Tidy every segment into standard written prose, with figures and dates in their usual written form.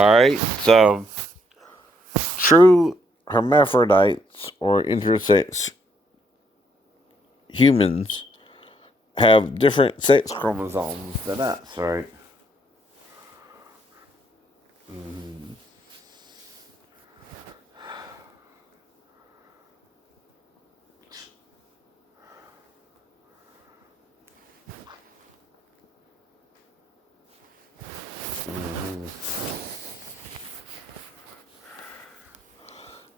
Alright, so true hermaphrodites or intersex humans have different sex chromosomes than us, right?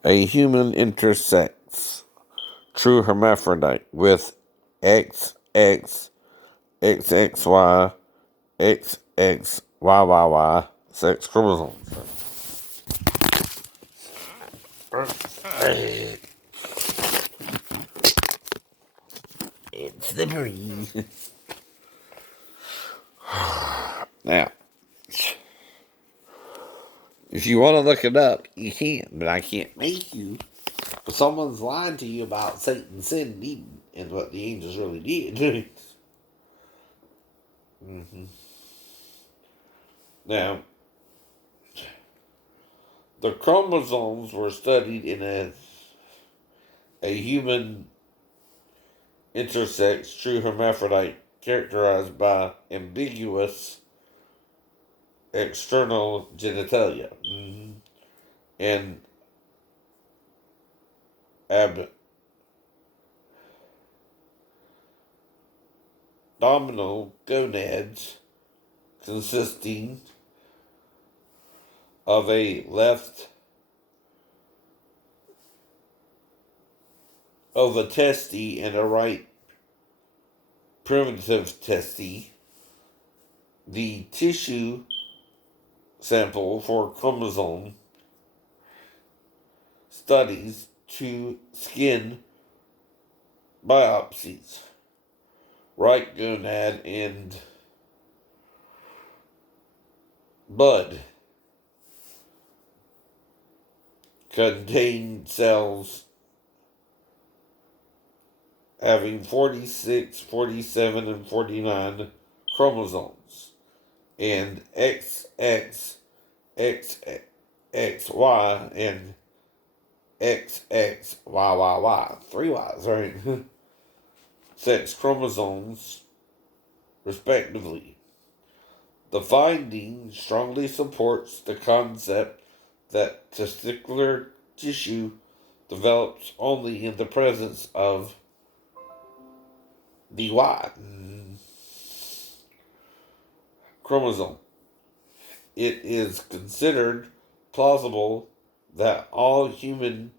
A human intersects true hermaphrodite with XX, XXY, XXYYY sex chromosomes. It's slippery. Now, if you want to look it up, you can, but I can't make you. If someone's lying to you about Satan sin and Eden and what the angels really did. Now, the chromosomes were studied in a human intersex true hermaphrodite characterized by ambiguous external genitalia and abdominal gonads consisting of a left ovatesty and a right primitive testy. The tissue sample for chromosome studies to skin biopsies. Right gonad and bud contain cells having 46, 47, and 49 chromosomes, and XX, XXY, and XXYYY, 3 Y's, right? Sex chromosomes, respectively. The finding strongly supports the concept that testicular tissue develops only in the presence of the Y chromosome. It is considered plausible that all human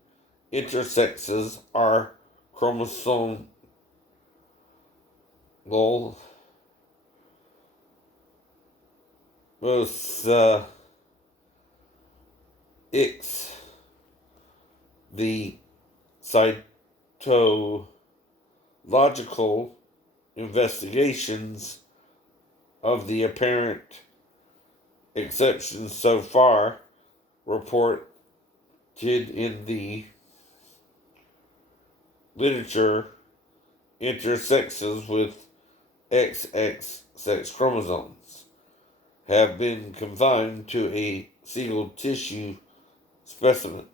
intersexes are chromosomal X. The cytological investigations of the apparent exceptions so far reported in the literature intersexes with XX sex chromosomes have been confined to a single tissue specimen.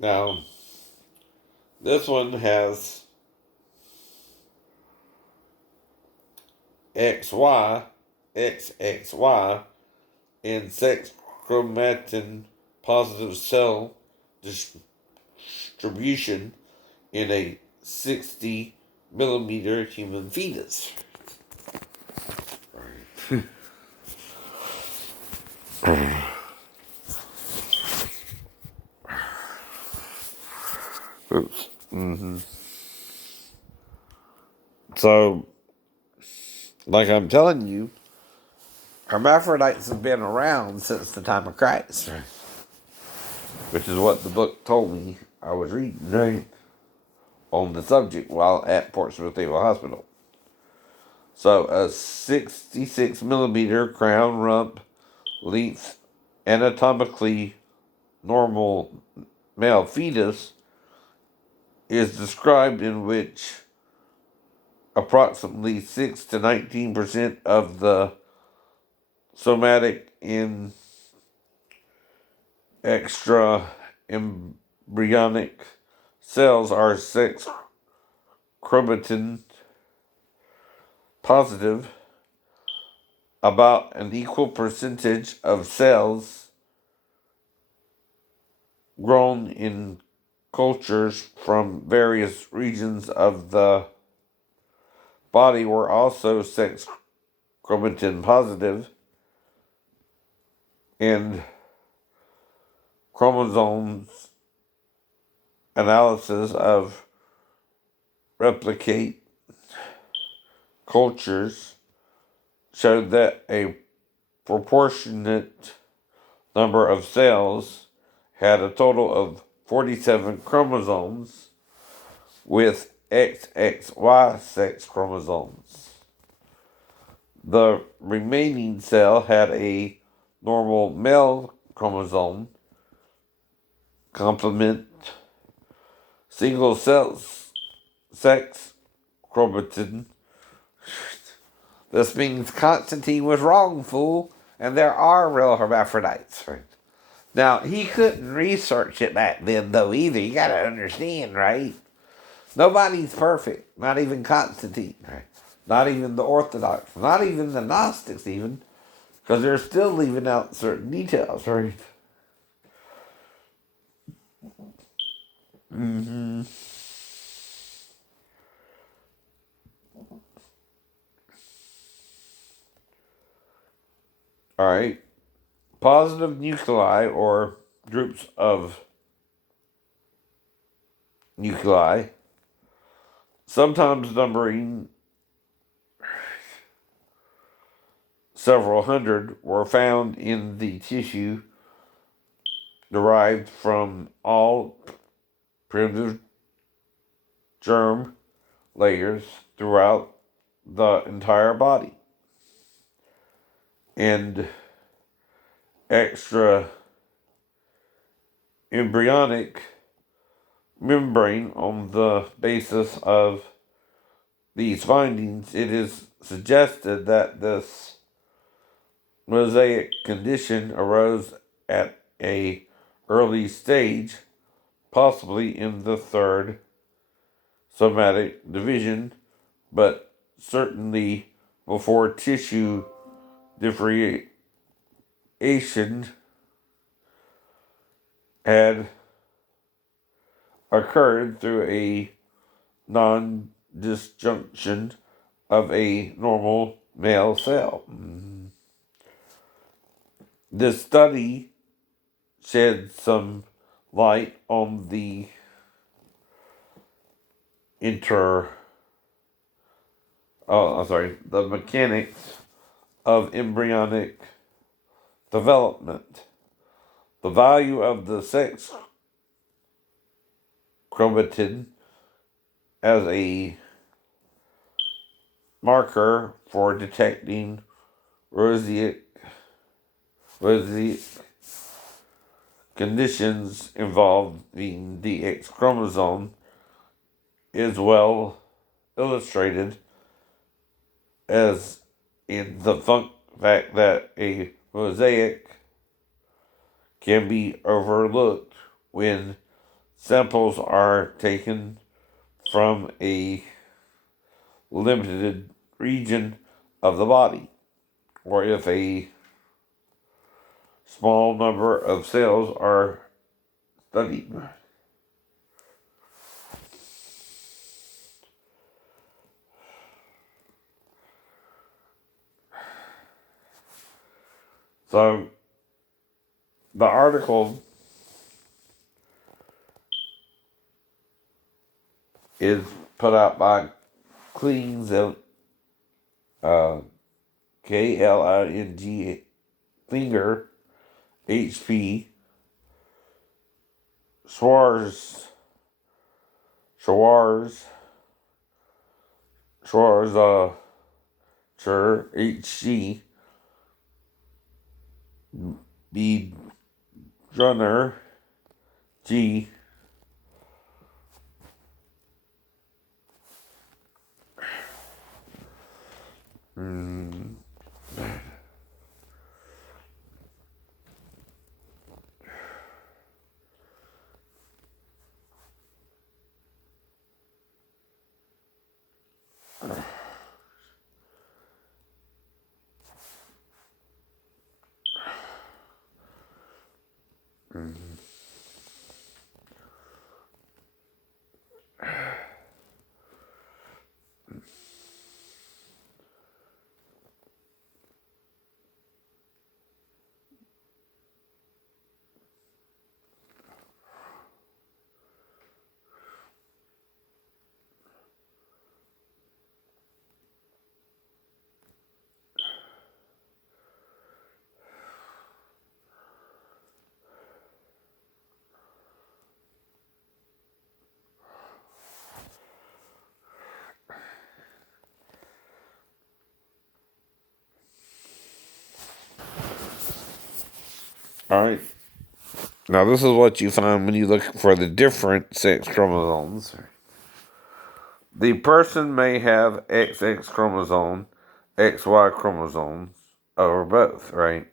Now, this one has XY, XXY, and sex chromatin positive cell distribution in a 60 millimeter human fetus. Oops. So, like I'm telling you, hermaphrodites have been around since the time of Christ. which is what the book told me I was reading, right, on the subject while at Portsmouth Naval Hospital. So a 66 millimeter crown rump length anatomically normal male fetus is described, in which approximately 6 to 19% of the somatic and extra embryonic cells are sex chromatin positive. About an equal percentage of cells grown in cultures from various regions of the body were also sex chromatin positive, and chromosomes analysis of replicate cultures showed that a proportionate number of cells had a total of 47 chromosomes with XXY sex chromosomes. The remaining cell had a normal male chromosome complement, single cells, sex chromatin. This means Constantine was wrong, fool, and there are real hermaphrodites. Right? Now, he couldn't research it back then, though, either. You gotta understand, right? Nobody's perfect, not even Constantine, right? Not even the Orthodox, not even the Gnostics, even, because they're still leaving out certain details, right? Mm-hmm. All right. Positive nuclei, or groups of nuclei, sometimes numbering several hundred, were found in the tissue derived from all primitive germ layers throughout the entire body. And extra embryonic membrane. On the basis of these findings, it is suggested that this mosaic condition arose at a early stage, possibly in the third somatic division, but certainly before tissue differentiation had occurred through a non-disjunction of a normal male cell. This study shed some light on the the mechanics of embryonic development. The value of the sex chromatin as a marker for detecting roseate conditions involving the X chromosome is well illustrated, as in the fact that a mosaic can be overlooked when samples are taken from a limited region of the body, or if a small number of cells are studied. So, the article is put out by Klings, Kling, Klinger, HP, Schwarz, Schwarz, Schwarz, HG, B. Drunner, G. Mm, all right. Now, this is what you find when you look for the different sex chromosomes. The person may have XX chromosome, XY chromosomes, or both, right?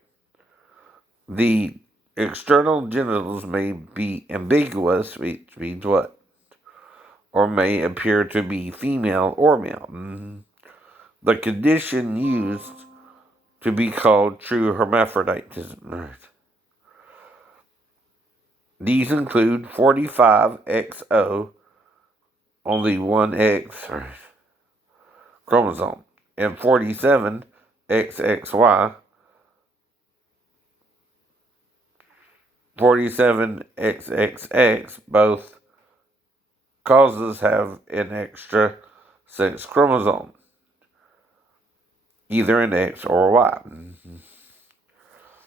The external genitals may be ambiguous, which means what? Or may appear to be female or male. The condition used to be called true hermaphroditism. Right. These include 45XO, only one X chromosome, and 47XXY, 47XXX, both causes have an extra sex chromosome, either an X or a Y.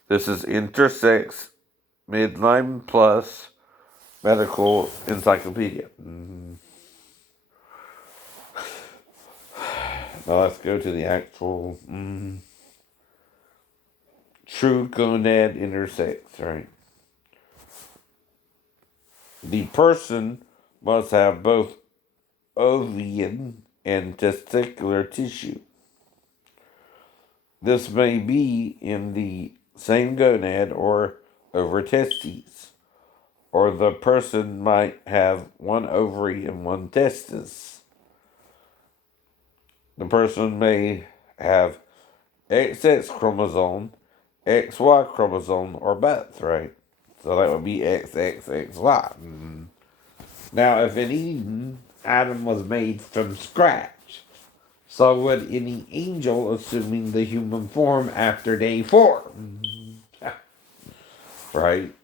This is Intersex Midline Plus Medical Encyclopedia. Now let's go to the actual true gonad intersex, right? The person must have both ovarian and testicular tissue. This may be in the same gonad or over testes, or the person might have one ovary and one testis. The person may have XX chromosome, XY chromosome, or both, right? So that would be XXXY. Now, if in Eden, Adam was made from scratch, so would any angel assuming the human form after day 4. Right?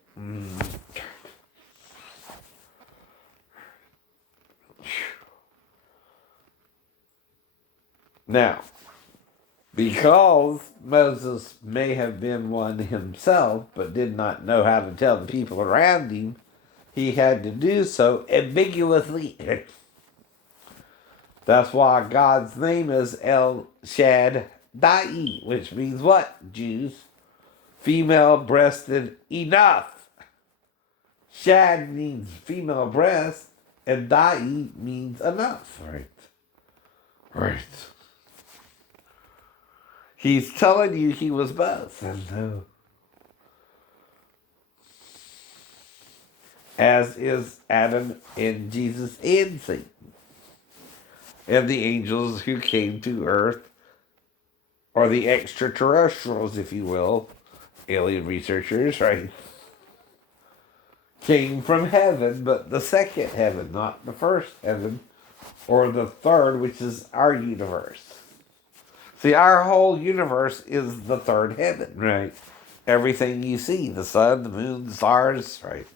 Now, because Moses may have been one himself, but did not know how to tell the people around him, he had to do so ambiguously. That's why God's name is El Shaddai, which means what, Jews? Female breasted enough. Shad means female breast, and Dai means enough. Right. Right. He's telling you he was both. And as is Adam and Jesus and Satan. And the angels who came to earth, or the extraterrestrials, if you will, alien researchers, right? Came from heaven, but the second heaven, not the first heaven, or the third, which is our universe. See, our whole universe is the third heaven, right? Everything you see, the sun, the moon, the stars, right?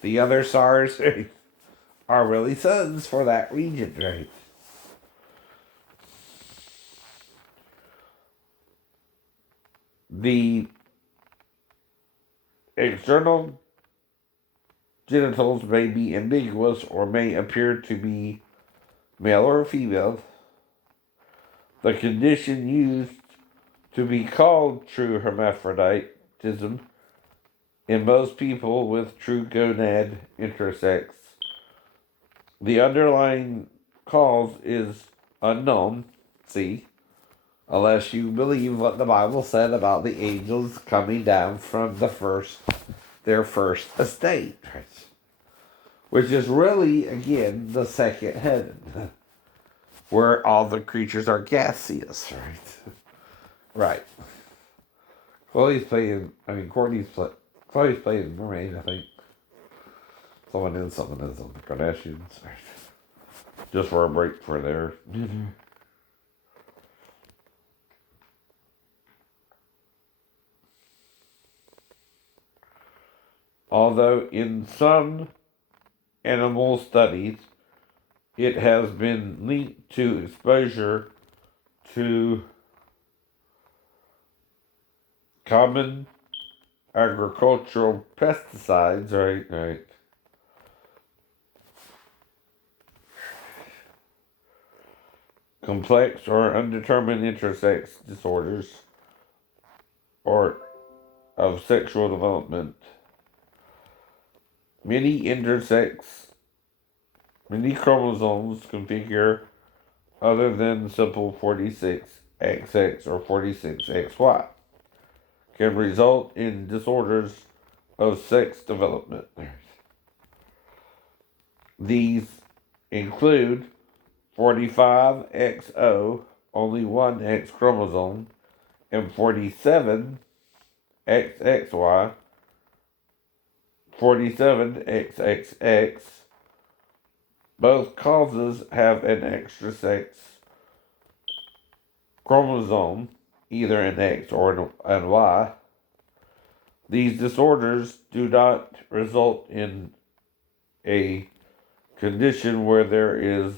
The other stars, right, are really suns for that region, right? The external genitals may be ambiguous or may appear to be male or female. The condition used to be called true hermaphroditism in most people with true gonad intersex. The underlying cause is unknown, see, unless you believe what the Bible said about the angels coming down from their first estate, right? Which is really, again, the second heaven, where all the creatures are gaseous, right? Right. Chloe's playing Mermaid, I think. Someone is on the Kardashians, right? Just for a break for their dinner. Although in some animal studies, it has been linked to exposure to common agricultural pesticides, right. Complex or undetermined intersex disorders or of sexual development. Many chromosomes configure other than simple 46XX or 46XY can result in disorders of sex development. These include 45XO, only one X chromosome, and 47XXY, 47XXX. Both causes have an extra sex chromosome, either an X or an Y. These disorders do not result in a condition where there is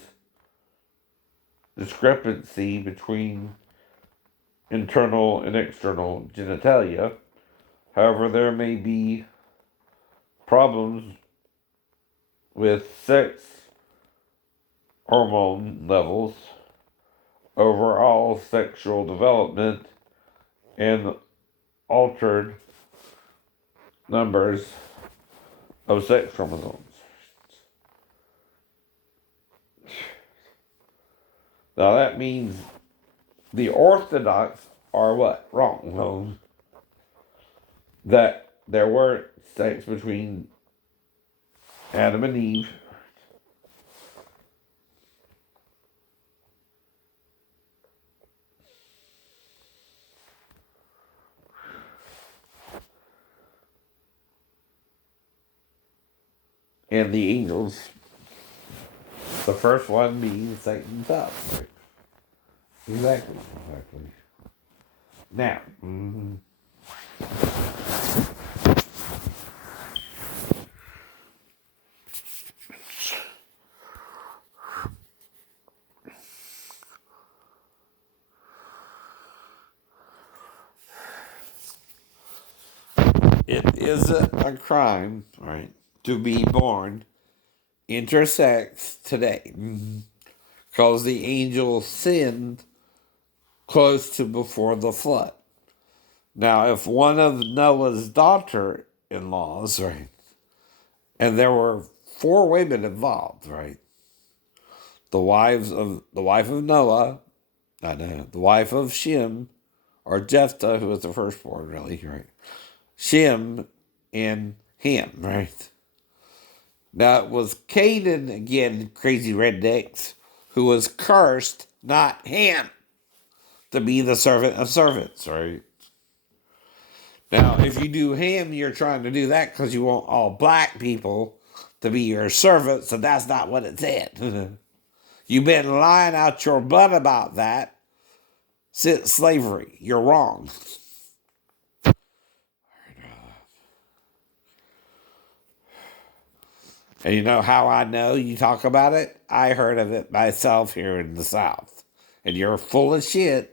discrepancy between internal and external genitalia. However, there may be problems with sex hormone levels, overall sexual development, and altered numbers of sex chromosomes. Now that means the Orthodox are what? Wrong. Well, that there weren't sex between Adam and Eve. And the angels. The first one being Satan himself. Right? Exactly. Now, it is a crime, right, to be born intersex today. Because the angels sinned close to before the flood. Now, if one of Noah's daughter-in-laws, right, and there were 4 women involved, right, the wife of Noah, the wife of Shem, or Jephthah, who was the firstborn, really, right, Shem and Ham, right. Now it was Canaan again, crazy rednecks, who was cursed, not Ham, to be the servant of servants, right? Now, if you do Ham, you're trying to do that because you want all black people to be your servants, and that's not what it said. You've been lying out your butt about that since slavery. You're wrong. And you know how I know you talk about it? I heard of it myself here in the South. And you're full of shit.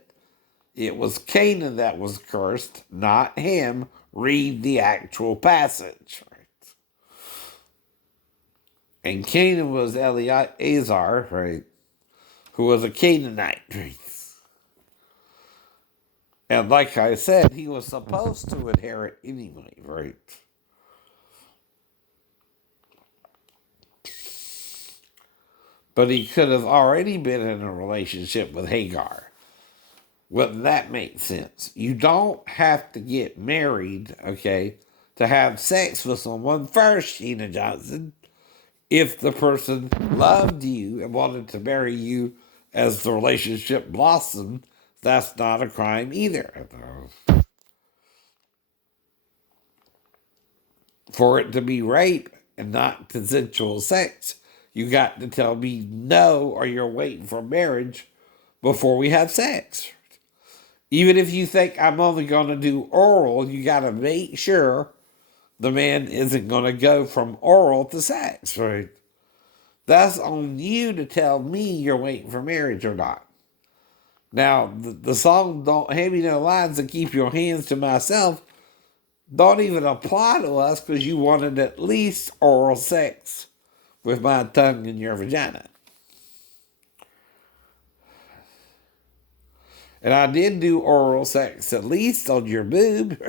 It was Canaan that was cursed, not him. Read the actual passage. Right? And Canaan was Eleazar, right? Who was a Canaanite, right? And like I said, he was supposed to inherit anyway, right? But he could have already been in a relationship with Hagar. Wouldn't that make sense? You don't have to get married, okay, to have sex with someone first, Sheena Johnson. If the person loved you and wanted to marry you as the relationship blossomed, that's not a crime either. For it to be rape and not consensual sex, you got to tell me no or you're waiting for marriage before we have sex. Even if you think I'm only going to do oral, you got to make sure the man isn't going to go from oral to sex, right? That's on you to tell me you're waiting for marriage or not. Now, the song Don't Hand Me No Lines and Keep Your Hands to Myself don't even apply to us because you wanted at least oral sex with my tongue in your vagina. And I did do oral sex at least on your boob,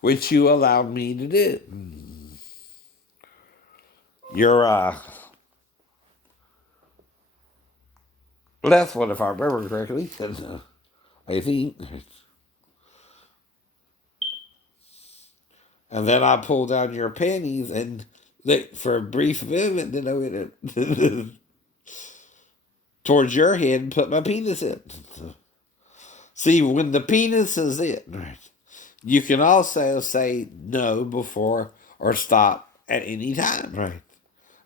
which you allowed me to do. Your left one, if I remember correctly, I think. And then I pulled down your panties and for a brief moment, then I went towards your head and put my penis in. See, when the penis is in, you can also say no before or stop at any time, right?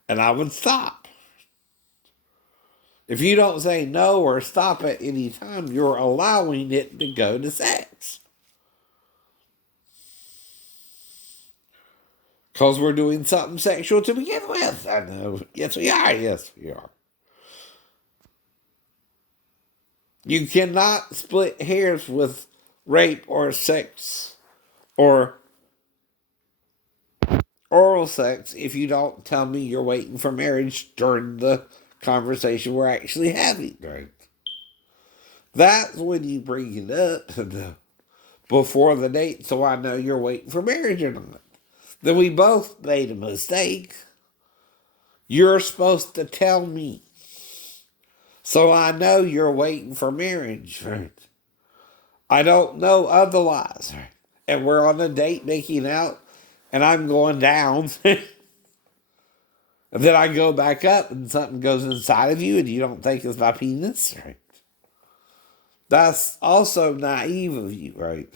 And I would stop. If you don't say no or stop at any time, you're allowing it to go to sex. Because we're doing something sexual to begin with. I know. Yes, we are. Yes, we are. You cannot split hairs with rape or sex or oral sex if you don't tell me you're waiting for marriage during the conversation we're actually having. Right? That's when you bring it up before the date so I know you're waiting for marriage or not. Then we both made a mistake. You're supposed to tell me so I know you're waiting for marriage. Right? I don't know otherwise. Right? And we're on a date making out and I'm going down. And then I go back up and something goes inside of you and you don't think it's my penis. Right? That's also naive of you, right?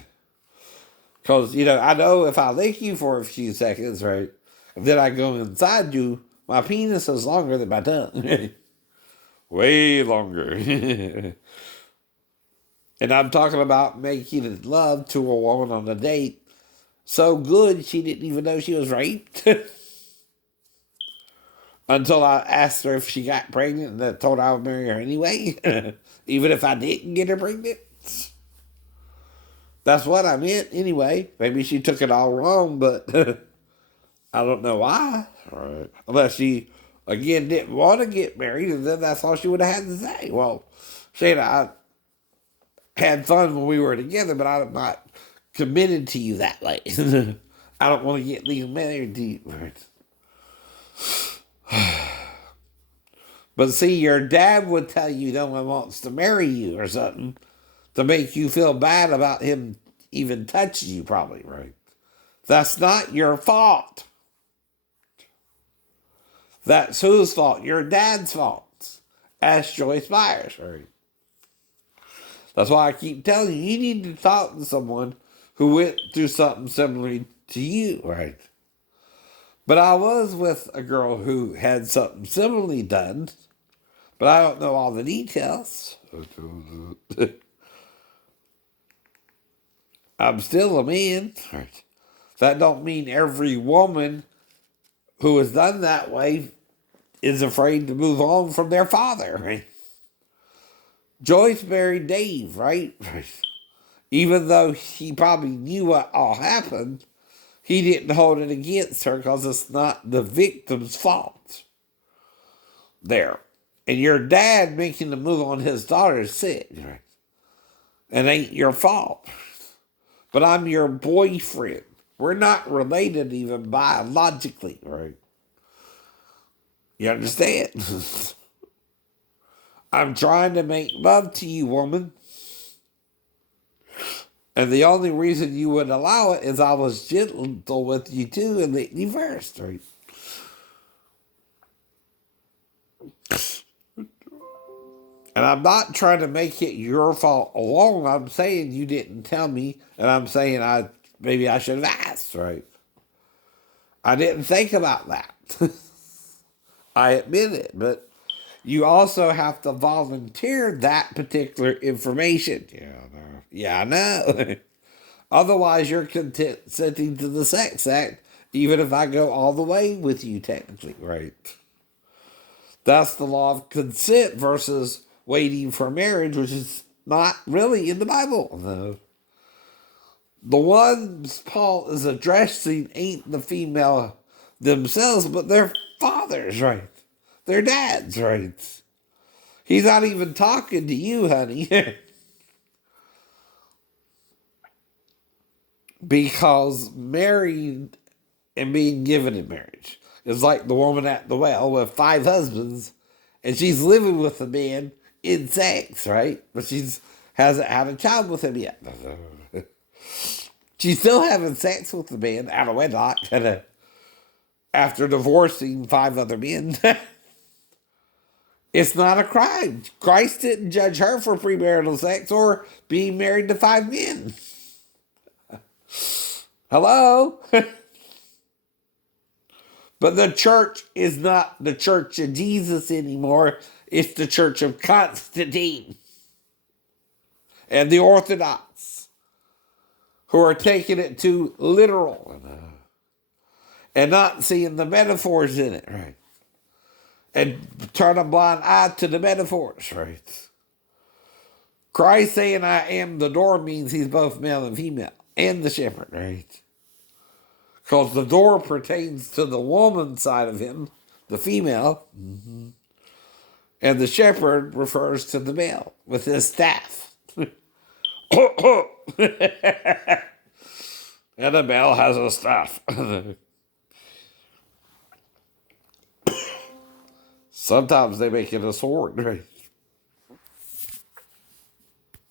Because, I know if I lick you for a few seconds, right, and then I go inside you, my penis is longer than my tongue. Way longer. And I'm talking about making love to a woman on a date so good she didn't even know she was raped. Until I asked her if she got pregnant and I told I would marry her anyway. Even if I didn't get her pregnant. That's what I meant anyway. Maybe she took it all wrong, but I don't know why. Right. Unless she, again, didn't want to get married, and then that's all she would have had to say. Well, Shana, I had fun when we were together, but I'm not committed to you that way. I don't want to get legally married to you. But see, your dad would tell you no one wants to marry you or something to make you feel bad about him even touching you, probably, right? That's not your fault. That's whose fault? Your dad's fault. Ask Joyce Myers, right? That's why I keep telling you, you need to talk to someone who went through something similar to you, right? But I was with a girl who had something similarly done, but I don't know all the details. I'm still a man. Right? That don't mean every woman who is done that way is afraid to move on from their father. Right? Joyce married Dave, right? Even though he probably knew what all happened, he didn't hold it against her because it's not the victim's fault there. And your dad making the move on his daughter is sick, right? And ain't your fault. But I'm your boyfriend. We're not related even biologically, right? You understand? I'm trying to make love to you, woman. And the only reason you would allow it is I was gentle with you too and let you first, right? And I'm not trying to make it your fault alone. I'm saying you didn't tell me, and I'm saying maybe I should have asked, right? I didn't think about that. I admit it, but you also have to volunteer that particular information. Yeah, I know. Otherwise, you're consenting to the sex act, even if I go all the way with you, technically, right? That's the law of consent versus waiting for marriage, which is not really in the Bible. No. The ones Paul is addressing ain't the female themselves, but their fathers, right? Their dads, right? He's not even talking to you, honey. Because married and being given in marriage is like the woman at the well with 5 husbands, and she's living with the man in sex, right? But she's hasn't had a child with him yet. She's still having sex with the man out of wedlock after divorcing 5 other men. It's not a crime. Christ didn't judge her for premarital sex or being married to 5 men. Hello? But the church is not the church of Jesus anymore. It's the church of Constantine and the Orthodox, who are taking it too literal and not seeing the metaphors in it, right? And turn a blind eye to the metaphors, right? Christ saying I am the door means he's both male and female and the shepherd, right? Because the door pertains to the woman side of him, the female, and the shepherd refers to the male with his staff. And the male has a staff. Sometimes they make it a sword, right?